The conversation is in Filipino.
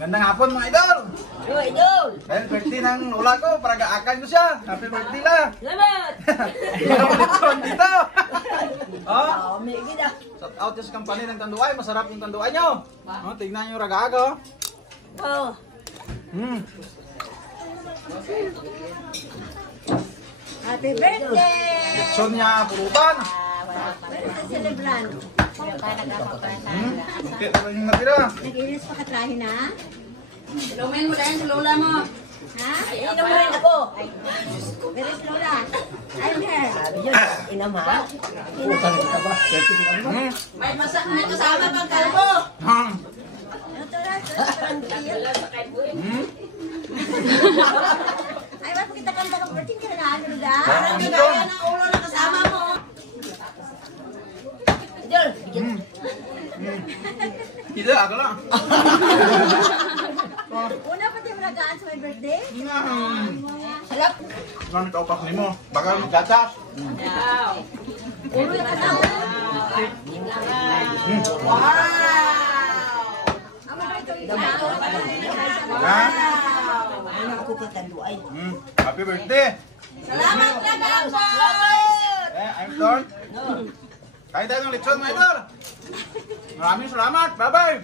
Gandang hapon mga idol. Yo, idol. Dahil birthday ng lola ko, para gaakan ko siya. Happy birthday la. Salamat. Lechon dito. Oh, May gida. shout out sa company ng tanduay. Masarap yung tanduay nyo. Oh, tignan nyo yung ragaga. Oh. Happy birthday! Lechon niya, purutan. Birthday celebrant. Okay, ito yung natira. Nag-inis pa katrahin na? Inumin mo dahil sa lola mo. Ha? Inom mo rin ako. Where is Lola? I'm here. Inom ha? May kasama pang kalbo. Ito na, parang cute. Ay, wag kita kanta ng birthday ka na, Lola. Parang gagaya ng ulo na kasama mo. Idol, bigyan. Tidak, ako lang. Una pa tayo malagaan sa my birthday? Salap. Gamit ako pa mo. Baka magkatas. Ulo na ka na. Wow! Ang mga ito yung Ha? Ano ako pa tanduay? Happy birthday. Salamat na kalbo! I'm Don. Kain tayo ng lechon mga idol. Maraming salamat. Bye-bye.